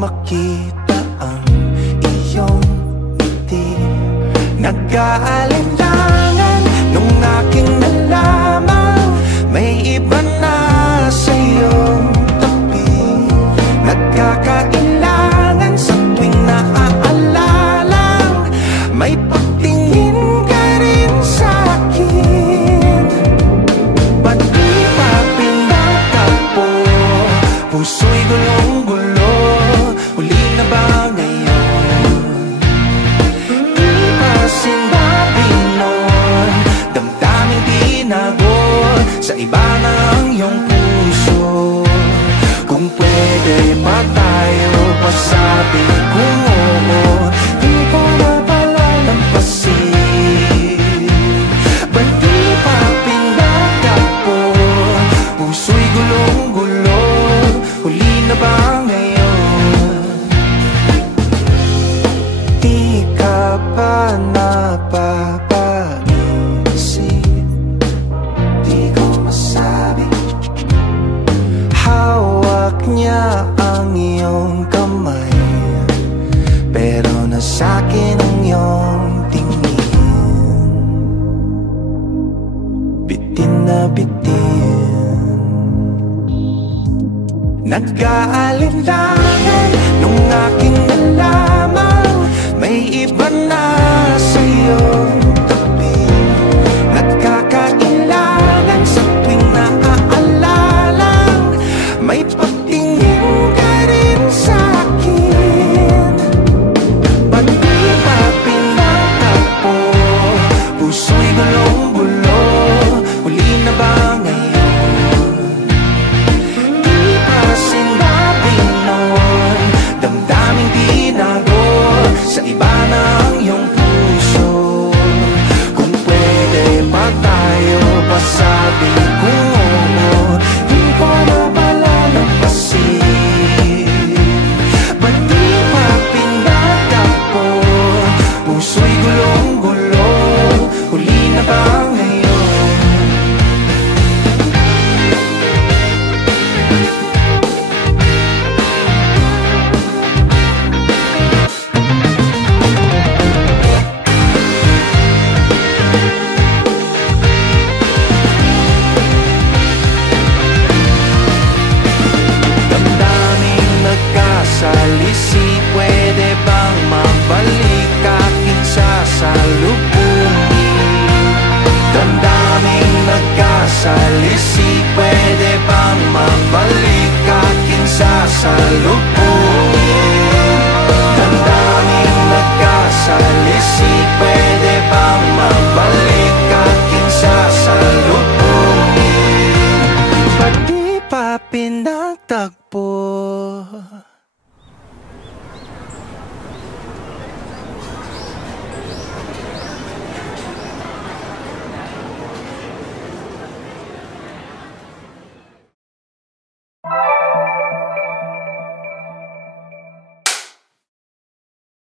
makita ang iyong ngiti. Nag-aalinlangan nung aking nalaman may iba na sa iyong tabi. Nagkakailangan sa tuwing naaalala, may pagtingin ka rin sa akin. Ba't di pa pinagtagpo? Puso'y gulong-gulo, huli na ba ngayon? Di ba sinabi nun, damdaming tinago, sa iba na ang iyong puso? Kung pwede ba tayo pasabi kung oo, di ko na palalampasin. Ba't di pa pinagtagpo? Puso'y gulong-gulo, huli na ba ngayon? Di ka ba napapaisip? Di ko masabi. Hawak niya ang iyong kamay, pero nasa'kin ang iyong tingin. Bitin na bitin. Nag-aalinlangan nung aking nalaman may iba na sa iyong tabi. Nagkakailangan sa tuwing naaalala, may pagtingin ka rin sa akin. Ba't di pa pinagtagpo? Puso'y gulong-gulo, huli na ba ngayon? Di pa sinabi nun, damdaming tinago, sa iba na ang iyong puso. Kung pwede ba tayo pasabi kung oo, di ko na palalampasin. Ba't di pa pinagtagpo? Puso'y gulong-gulo, huli na ba ngayon? Damdaming nagkasalisi, pwede bang mabalik aking sasalubungin? Damdaming nagkasalisi, pwede bang mabalik aking sasalubungin? Damdaming nagkasalisi, pwede bang mabalik aking sasalubungin? Ba't di pa pinagtagpo?